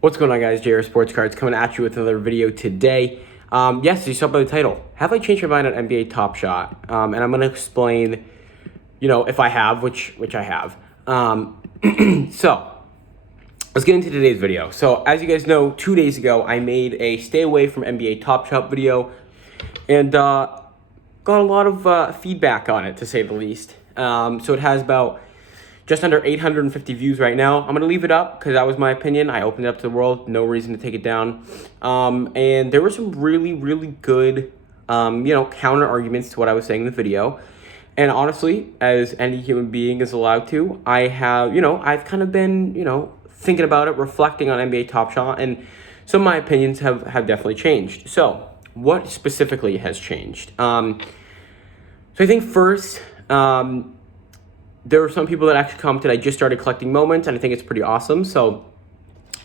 What's going on, guys? JR Sports Cards coming at you with another video today. Yes, you saw by the title. Have I changed my mind on NBA Top Shot? And I'm going to explain, if I have, which I have. So let's get into today's video. So as you guys know, 2 days ago, I made a stay away from NBA Top Shot video and got a lot of feedback on it, to say the least. So it has about just under 850 views right now. I'm going to leave it up because that was my opinion. I opened it up to the world. No reason to take it down. And there were some really, really good, counter arguments to what I was saying in the video. And honestly, as any human being is allowed to, I've kind of been, thinking about it, reflecting on NBA Top Shot, and some of my opinions have definitely changed. So what specifically has changed? So I think first, there were some people that actually commented, I just started collecting moments, and I think it's pretty awesome. So,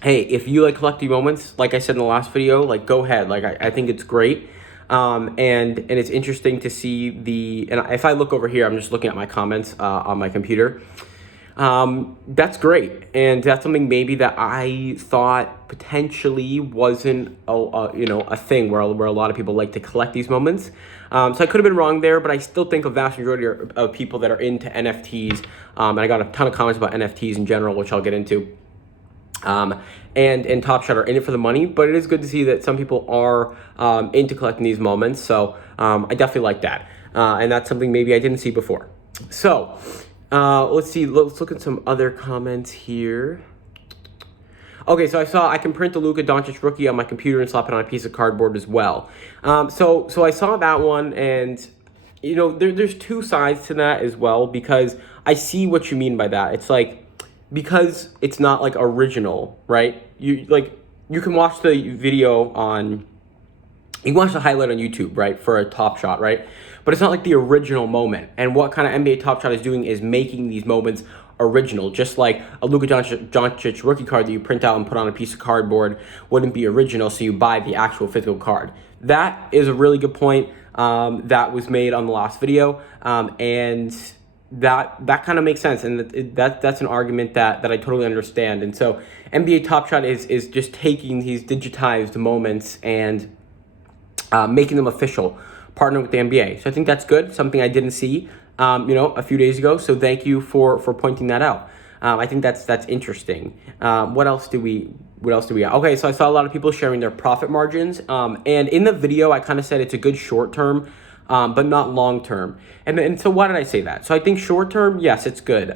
hey, if you like collecting moments, like I said in the last video, go ahead. I think it's great. And it's interesting to see and if I look over here, I'm just looking at my comments on my computer. That's great. And that's something maybe that I thought potentially wasn't a thing where a lot of people like to collect these moments. So I could have been wrong there, but I still think a vast majority of people that are into NFTs, and I got a ton of comments about NFTs in general, which I'll get into, and Top Shot are in it for the money, but it is good to see that some people are into collecting these moments. So I definitely like that. And that's something maybe I didn't see before. So let's see. Let's look at some other comments here. Okay, so I can print the Luka Doncic rookie on my computer and slap it on a piece of cardboard as well. So I saw that one, and there's two sides to that as well, because I see what you mean by that. It's because it's not original, right? You can watch the video you can watch the highlight on YouTube, right, for a Top Shot, right? But it's not like the original moment. And what kind of NBA Top Shot is doing is making these moments original. Just like a Luka Doncic rookie card that you print out and put on a piece of cardboard wouldn't be original, so you buy the actual physical card. That is a really good point that was made on the last video, and that kind of makes sense, and that's an argument that I totally understand. And so NBA Top Shot is just taking these digitized moments and making them official, partnering with the NBA. So I think that's good, something I didn't see a few days ago. So thank you for pointing that out. I think that's interesting. What else do we got? Okay, so I saw a lot of people sharing their profit margins. And in the video, I kind of said it's a good short term, but not long term. And so why did I say that? So I think short term, yes, it's good.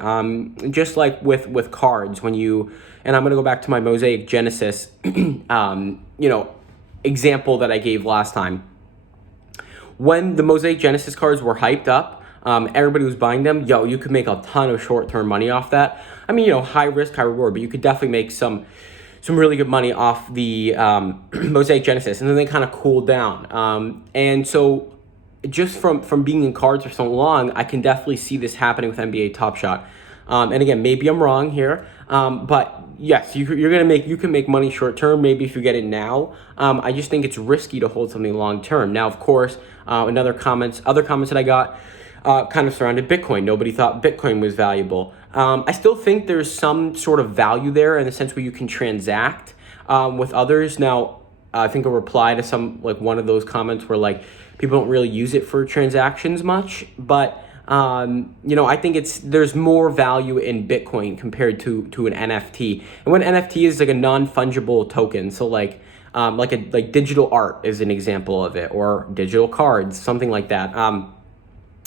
Just like with cards, and I'm gonna go back to my Mosaic Genesis, example that I gave last time. When the Mosaic Genesis cards were hyped up, everybody was buying them. You could make a ton of short-term money off that. I mean, high risk, high reward, but you could definitely make some really good money off the Mosaic Genesis, and then they kind of cooled down. And so just from being in cards for so long, I can definitely see this happening with NBA Top Shot. And again, maybe I'm wrong here, but yes, you can make money short term, maybe if you get it now. I just think it's risky to hold something long term. Now, of course, other comments that I got kind of surrounded Bitcoin. Nobody thought Bitcoin was valuable. I still think there's some sort of value there in the sense where you can transact with others. Now, I think a reply to one of those comments where people don't really use it for transactions much, but I think there's more value in Bitcoin compared to an NFT. And when NFT is a non-fungible token, so like digital art is an example of it, or digital cards, something like that.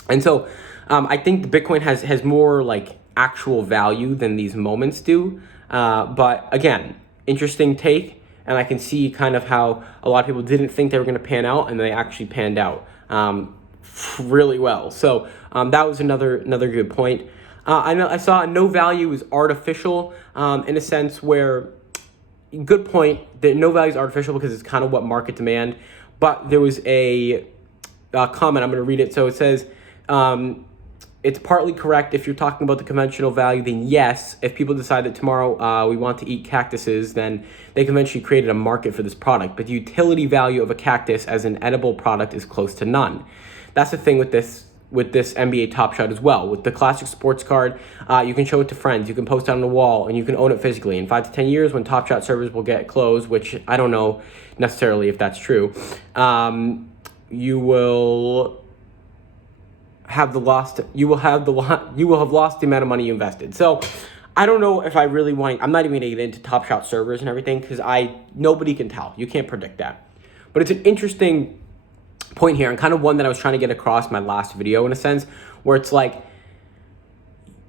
And so I think the Bitcoin has more actual value than these moments do. But again, interesting take, and I can see kind of how a lot of people didn't think they were going to pan out, and they actually panned out really well. So that was another good point. I saw no value is artificial in a sense where, good point, that no value is artificial because it's kind of what market demand. But there was a comment, I'm going to read it. So it says, it's partly correct. If you're talking about the conventional value, then yes, if people decide that tomorrow we want to eat cactuses, then they conventionally created a market for this product. But the utility value of a cactus as an edible product is close to none. That's the thing with this with this NBA Top Shot as well. With the classic sports card, you can show it to friends, you can post it on the wall, and you can own it physically. In 5 to 10 years, when Top Shot servers will get closed, which I don't know necessarily if that's true, you will have lost the amount of money you invested. So I don't know if I really want. I'm not even gonna get into Top Shot servers and everything because nobody can tell. You can't predict that. But it's an interesting point here, and kind of one that I was trying to get across my last video in a sense, where it's like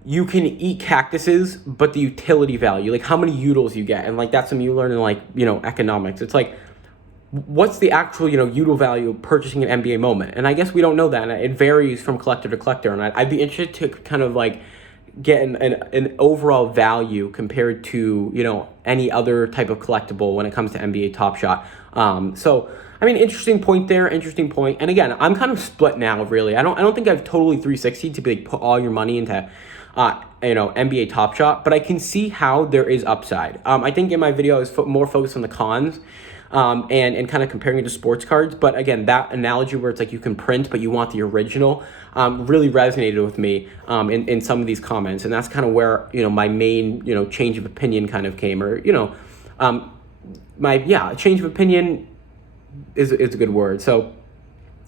you can eat cactuses, but the utility value, like how many utils you get, and like that's something you learn in like, you know, economics. It's like, what's the actual, you know, util value of purchasing an NBA moment? And I guess we don't know that, and it varies from collector to collector. And I'd be interested to kind of like get an overall value compared to, you know, any other type of collectible when it comes to NBA Top Shot. So I mean, interesting point there, interesting point. And again, I'm kind of split now, really. I don't think I've totally 360 to be like put all your money into you know, NBA Top Shot, but I can see how there is upside. I think in my video I was more focused on the cons. And kind of comparing it to sports cards. But again, that analogy where it's like you can print, but you want the original, really resonated with me in some of these comments. And that's kind of where, you know, my main, you know, change of opinion kind of came, or, you know, change of opinion is a good word. So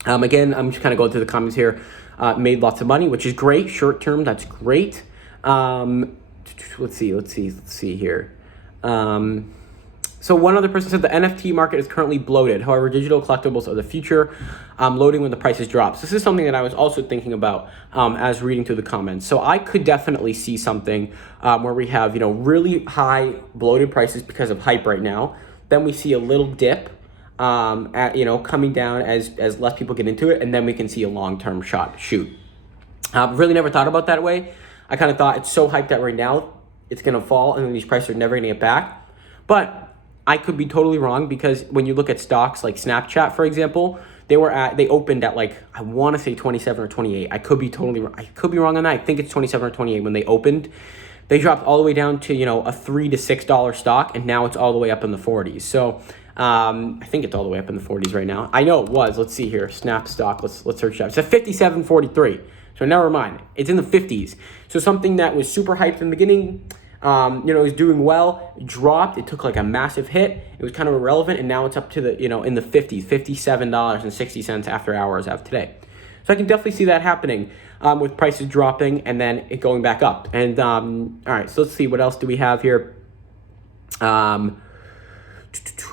again, I'm just kind of going through the comments here. Made lots of money, which is great. Short term, that's great. Let's see here. So one other person said the NFT market is currently bloated. However, digital collectibles are the future, loading when the prices drop. So this is something that I was also thinking about as reading through the comments. So I could definitely see something where we have, you know, really high bloated prices because of hype right now. Then we see a little dip, you know, coming down as less people get into it, and then we can see a long-term shoot. Really never thought about that way. I kind of thought it's so hyped that right now it's going to fall, and then these prices are never going to get back. But I could be totally wrong, because when you look at stocks like Snapchat, for example, they opened at like, I want to say 27 or 28. I could be wrong on that. I think it's 27 or 28 when they opened. They dropped all the way down to, you know, a $3 to $6 stock, and now it's all the way up in the 40s. So I think it's all the way up in the 40s right now. I know it was. Let's see here. Snap stock. Let's search that. It's at 57.43. So never mind. It's in the 50s. So something that was super hyped in the beginning, you know, is doing well, dropped. It took like a massive hit. It was kind of irrelevant, and now it's up to the, you know, in the 50s, $57.60 after hours of today. So I can definitely see that happening with prices dropping and then it going back up. And all right, so let's see, what else do we have here?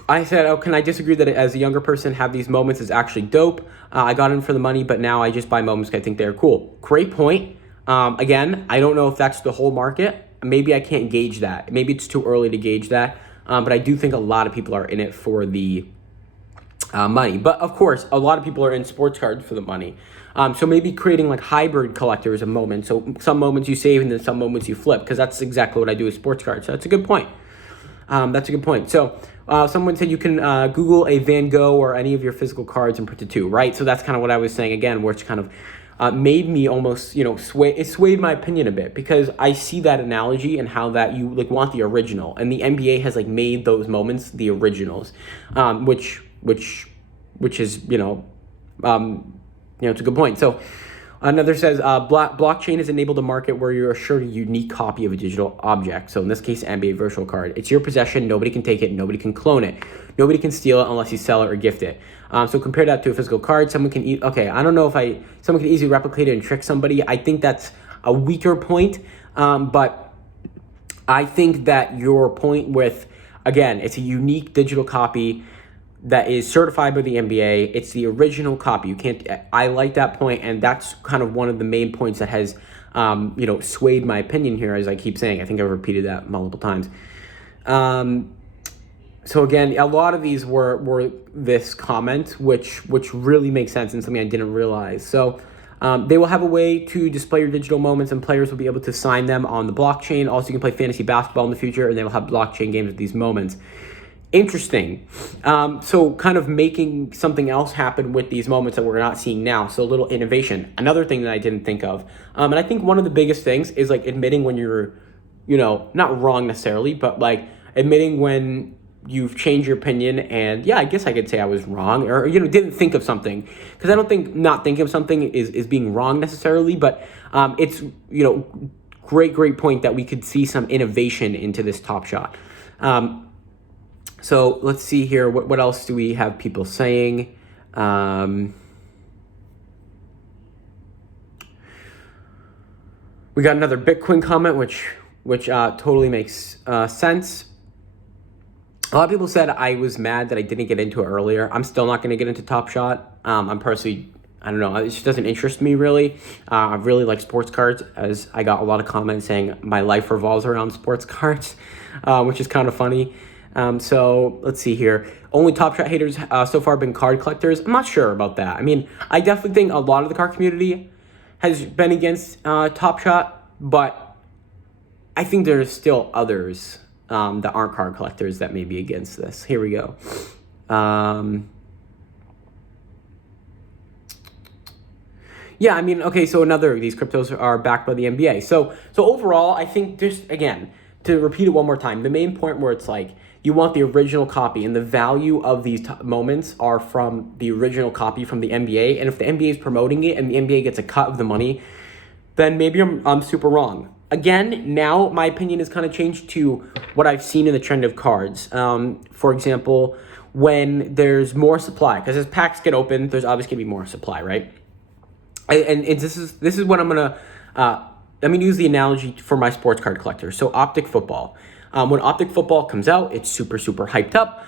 I said, oh, can I disagree that as a younger person, have these moments is actually dope? I got in for the money, but now I just buy moments because I think they're cool. Great point. Again, I don't know if that's the whole market. Maybe I can't gauge that. Maybe it's too early to gauge that. But I do think a lot of people are in it for the money. But of course, a lot of people are in sports cards for the money. So maybe creating like hybrid collectors of moments. So some moments you save and then some moments you flip, because that's exactly what I do with sports cards. So that's a good point. So someone said you can Google a Van Gogh or any of your physical cards and print it too, right? So that's kind of what I was saying again, where it's kind of made me almost, you know, swayed my opinion a bit, because I see that analogy and how that you like want the original, and the NBA has like made those moments the originals, which is, it's a good point. So another says blockchain has enabled a market where you're assured a unique copy of a digital object. So in this case, NBA virtual card. It's your possession. Nobody can take it. Nobody can clone it. Nobody can steal it unless you sell it or gift it. So compare that to a physical card. Someone can I don't know if someone can easily replicate it and trick somebody. I think that's a weaker point. But I think that your point with, again, it's a unique digital copy that is certified by the NBA. It's the original copy. I like that point, and that's kind of one of the main points that has, swayed my opinion here, as I keep saying. I think I've repeated that multiple times. So again, a lot of these were this comment, which really makes sense and something I didn't realize. So they will have a way to display your digital moments, and players will be able to sign them on the blockchain. Also, you can play fantasy basketball in the future, and they will have blockchain games with these moments. Interesting. So kind of making something else happen with these moments that we're not seeing now. So a little innovation. Another thing that I didn't think of. And I think one of the biggest things is like admitting when you're, not wrong necessarily, but like admitting when you've changed your opinion, and yeah, I guess I could say I was wrong, or didn't think of something, because I don't think not thinking of something is being wrong necessarily, but it's great point that we could see some innovation into this Top Shot. So let's see here, what else do we have people saying? We got another Bitcoin comment, which totally makes sense. A lot of people said I was mad that I didn't get into it earlier. I'm still not going to get into Top Shot. I'm personally, I don't know, it just doesn't interest me really. I really like sports cards, as I got a lot of comments saying my life revolves around sports cards, which is kind of funny. So let's see here. Only Top Shot haters so far been card collectors. I'm not sure about that. I mean, I definitely think a lot of the card community has been against Top Shot, but I think there's still others that aren't card collectors that may be against this. Here we go. Yeah, I mean, okay, so another, these cryptos are backed by the NBA. So overall, I think just, again, to repeat it one more time, the main point where it's like, you want the original copy, and the value of these moments are from the original copy from the NBA. And if the NBA is promoting it and the NBA gets a cut of the money, then maybe I'm super wrong. Again, now my opinion has kind of changed to what I've seen in the trend of cards. For example, when there's more supply, because as packs get open, there's obviously gonna be more supply, right? And this is what I'm gonna use the analogy for my sports card collector. So Optic Football. When Optic Football comes out, it's super hyped up.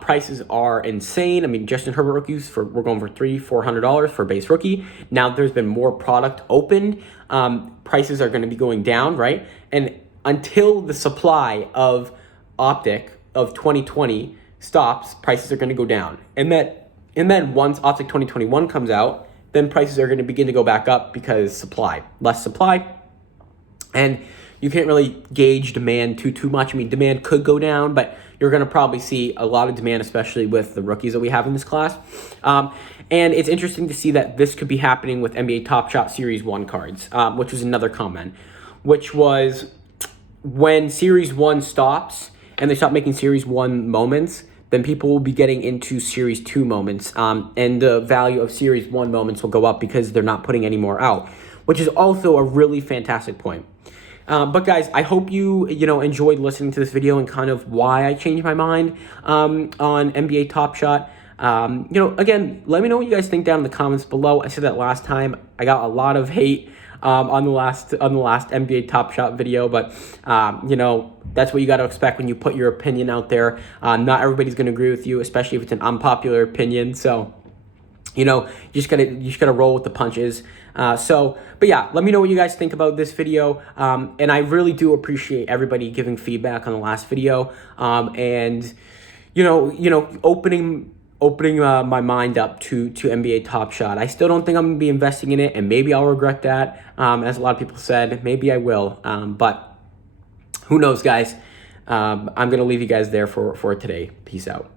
Prices are insane. I mean, Justin Herbert rookies we're going for $300-400 for base rookie. Now there's been more product opened. Prices are going to be going down, right? And until the supply of Optic of 2020 stops, prices are going to go down. And then once Optic 2021 comes out, then prices are going to begin to go back up because less supply. And you can't really gauge demand too much. I mean, demand could go down, but you're going to probably see a lot of demand, especially with the rookies that we have in this class. And it's interesting to see that this could be happening with NBA Top Shot Series 1 cards, which was another comment, which was when Series 1 stops and they stop making Series 1 moments, then people will be getting into Series 2 moments, and the value of Series 1 moments will go up because they're not putting any more out, which is also a really fantastic point. But guys, I hope you enjoyed listening to this video and kind of why I changed my mind on NBA Top Shot. Again, let me know what you guys think down in the comments below. I said that last time. I got a lot of hate on the last NBA Top Shot video, but that's what you got to expect when you put your opinion out there. Not everybody's going to agree with you, especially if it's an unpopular opinion. So you just gotta roll with the punches. But yeah, let me know what you guys think about this video. And I really do appreciate everybody giving feedback on the last video. And opening my mind up to NBA Top Shot. I still don't think I'm gonna be investing in it, and maybe I'll regret that. As a lot of people said, maybe I will. But who knows, guys? I'm gonna leave you guys there for today. Peace out.